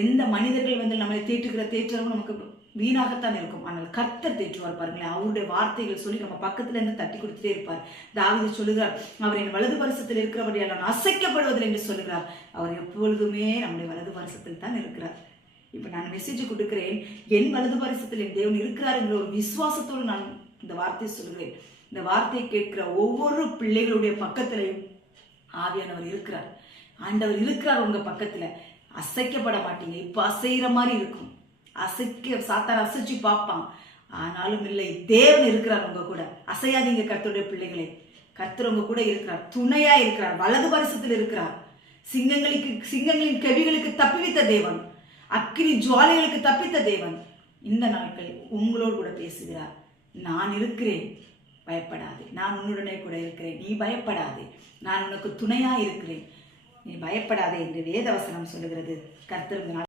எந்த மனிதர்கள் வந்து நம்மளை தேற்றுகிற தேற்றவும் நமக்கு வீணாகத்தான் இருக்கும். ஆனால் கர்த்தர் தேற்றுவார் பாருங்களேன். அவருடைய வார்த்தைகள் சொல்லி நம்ம பக்கத்துல இருந்து தட்டி கொடுத்துட்டே இருப்பார். தாவீது சொல்லுகிறார், அவர் என் வலது வருஷத்தில் இருக்கிறபடியால் நான் அசைக்கப்படுவதில்லை என்று சொல்லுகிறார். அவர் எப்பொழுதுமே நம்முடைய வலது வருஷத்தில் தான் இருக்கிறார். இப்ப நான் மெசேஜ் கொடுக்கிறேன், என் வலது வருஷத்தில் என் தேவன் இருக்கிறார் என்ற ஒரு விசுவாசத்தோடு நான் இந்த வார்த்தையை சொல்லுகிறேன். இந்த வார்த்தையை கேட்கிற ஒவ்வொரு பிள்ளைகளுடைய பக்கத்திலையும் ஆவியானவர் இருக்கிறார். ஆண்டவர் இருக்கிறார் உங்க பக்கத்துல. அசைக்கப்பட மாட்டீங்க. இப்ப அசைகிற மாதிரி இருக்கும். சாத்தான அசைச்சு பார்ப்பான். ஆனாலும் இல்லை, தேவன் இருக்கிறார் உங்க கூட. அசையாதீங்க கர்த்தருடைய பிள்ளைகளே. கர்த்தர் உங்க கூட இருக்கிறார், துணையா இருக்கிறார், வலது வருஷத்தில் இருக்கிறார். சிங்கங்களின் கெவிகளுக்கு தப்பிவித்த தேவன், அக்கினி ஜுவாலைகளுக்கு தப்பித்த தேவன் இந்த நாட்களில் உங்களோடு கூட பேசுகிறார். நான் இருக்கிறேன், பயப்படாதே. நான் உன்னுடனே கூட இருக்கிறேன், நீ பயப்படாதே. நான் உனக்கு துணையா இருக்கிறேன், நீ பயப்படாதே என்று வேதவசனம் சொல்லுகிறது. கர்த்தர்